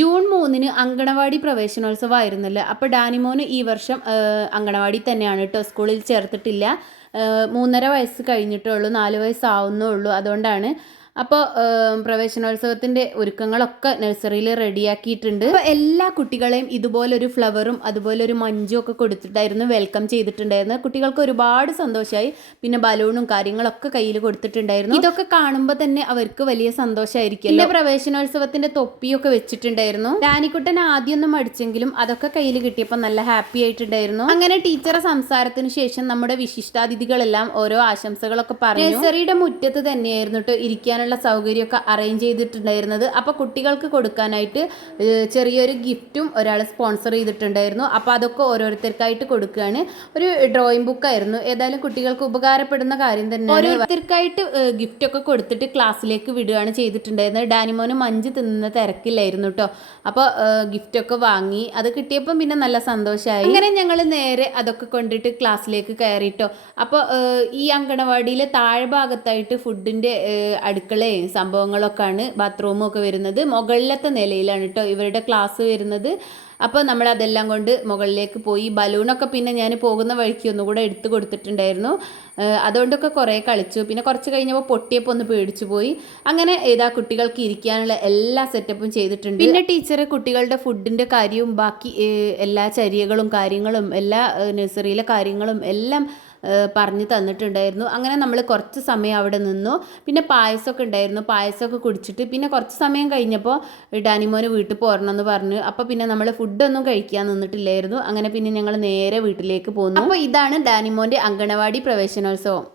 June 3-ന് anganwadi പ്രവേശനോത്സവമായിരുന്നല്ലോ. അപ്പോൾ ഡാനിമോന് ഈ വർഷം അങ്കണവാടി തന്നെയാണ് കേട്ടോ, സ്കൂളിൽ ചേർത്തിട്ടില്ല. 3.5 വയസ്സ് കഴിഞ്ഞിട്ടേ ഉള്ളൂ, 4 വയസ്സാവുന്നേ ഉള്ളൂ. അതുകൊണ്ടാണ്. അപ്പോൾ പ്രവേശനോത്സവത്തിൻ്റെ ഒരുക്കങ്ങളൊക്കെ നഴ്സറിയിൽ റെഡിയാക്കിയിട്ടുണ്ട്. അപ്പോൾ എല്ലാ കുട്ടികളെയും ഇതുപോലൊരു ഫ്ലവറും അതുപോലെ ഒരു മഞ്ചും ഒക്കെ കൊടുത്തിട്ടായിരുന്നു വെൽക്കം ചെയ്തിട്ടുണ്ടായിരുന്നത്. കുട്ടികൾക്ക് ഒരുപാട് സന്തോഷമായി. പിന്നെ ബലൂണും കാര്യങ്ങളൊക്കെ കയ്യിൽ കൊടുത്തിട്ടുണ്ടായിരുന്നു. ഇതൊക്കെ കാണുമ്പോൾ തന്നെ അവർക്ക് വലിയ സന്തോഷമായിരിക്കും. പിന്നെ പ്രവേശനോത്സവത്തിൻ്റെ തൊപ്പിയൊക്കെ വെച്ചിട്ടുണ്ടായിരുന്നു. ഡാനിക്കുട്ടൻ ആദ്യമൊന്നും മടിച്ചെങ്കിലും അതൊക്കെ കയ്യിൽ കിട്ടിയപ്പോൾ നല്ല ഹാപ്പി ആയിട്ടുണ്ടായിരുന്നു. അങ്ങനെ ടീച്ചറെ സംസാരത്തിന് ശേഷം നമ്മുടെ വിശിഷ്ടാതിഥികളെല്ലാം ഓരോ ആശംസകളൊക്കെ പറഞ്ഞു. നഴ്സറിയുടെ മുറ്റത്ത് തന്നെയായിരുന്നു കേട്ടോ ഇരിക്കാൻ സൗകര്യമൊക്കെ അറേഞ്ച് ചെയ്തിട്ടുണ്ടായിരുന്നത്. അപ്പോൾ കുട്ടികൾക്ക് കൊടുക്കാനായിട്ട് ചെറിയൊരു ഗിഫ്റ്റും ഒരാൾ സ്പോൺസർ ചെയ്തിട്ടുണ്ടായിരുന്നു. അപ്പോൾ അതൊക്കെ ഓരോരുത്തർക്കായിട്ട് കൊടുക്കുകയാണ്. ഒരു ഡ്രോയിങ് ബുക്കായിരുന്നു. ഏതായാലും കുട്ടികൾക്ക് ഉപകാരപ്പെടുന്ന കാര്യം തന്നെ. ഓരോരുത്തർക്കായിട്ട് ഗിഫ്റ്റൊക്കെ കൊടുത്തിട്ട് ക്ലാസ്സിലേക്ക് വിടുകയാണ് ചെയ്തിട്ടുണ്ടായിരുന്നത്. ഡാനിമോന് മഞ്ച് തിന്നുന്ന തിരക്കില്ലായിരുന്നു കേട്ടോ. അപ്പോൾ ഗിഫ്റ്റൊക്കെ വാങ്ങി. അത് കിട്ടിയപ്പം പിന്നെ നല്ല സന്തോഷമായി. അങ്ങനെ ഞങ്ങൾ നേരെ അതൊക്കെ കൊണ്ടിട്ട് ക്ലാസ്സിലേക്ക് കയറിയിട്ടോ. അപ്പോൾ ഈ അങ്കണവാടിയിലെ താഴ്ഭാഗത്തായിട്ട് ഫുഡിൻ്റെ അടുക്കളയും സംഭവങ്ങളൊക്കെയാണ്, ബാത്റൂമും ഒക്കെ വരുന്നത്. മുകളിലത്തെ നിലയിലാണ് കേട്ടോ ഇവരുടെ ക്ലാസ് വരുന്നത്. അപ്പോൾ നമ്മൾ അതെല്ലാം കൊണ്ട് മുകളിലേക്ക് പോയി. ബലൂണൊക്കെ പിന്നെ ഞാൻ പോകുന്ന വഴിക്ക് ഒന്നുകൂടെ എടുത്തു കൊടുത്തിട്ടുണ്ടായിരുന്നു. അതുകൊണ്ടൊക്കെ കുറേ കളിച്ചു. പിന്നെ കുറച്ച് കഴിഞ്ഞപ്പോൾ പൊട്ടിയപ്പോൾ ഒന്ന് പേടിച്ചു പോയി. അങ്ങനെ ഏതാ കുട്ടികൾക്ക് ഇരിക്കാനുള്ള എല്ലാ സെറ്റപ്പും ചെയ്തിട്ടുണ്ട്. പിന്നെ ടീച്ചർ കുട്ടികളുടെ ഫുഡിൻ്റെ കാര്യവും ബാക്കി എല്ലാ ചര്യകളും കാര്യങ്ങളും എല്ലാ നഴ്സറിയിലെ കാര്യങ്ങളും എല്ലാം പറഞ്ഞു തന്നിട്ടുണ്ടായിരുന്നു. അങ്ങനെ നമ്മൾ കുറച്ച് സമയം അവിടെ നിന്നു. പിന്നെ പായസമൊക്കെ ഉണ്ടായിരുന്നു. പായസമൊക്കെ കുടിച്ചിട്ട് പിന്നെ കുറച്ച് സമയം കഴിഞ്ഞപ്പോൾ ഡാനിമോന് വീട്ടിൽ പോരണമെന്ന് പറഞ്ഞു. അപ്പോൾ പിന്നെ നമ്മൾ ഫുഡൊന്നും കഴിക്കാൻ നിന്നിട്ടില്ലായിരുന്നു. അങ്ങനെ പിന്നെ ഞങ്ങൾ നേരെ വീട്ടിലേക്ക് പോന്നു. അപ്പോൾ ഇതാണ് ഡാനിമോൻ്റെ അങ്കണവാടി പ്രവേശനോത്സവം.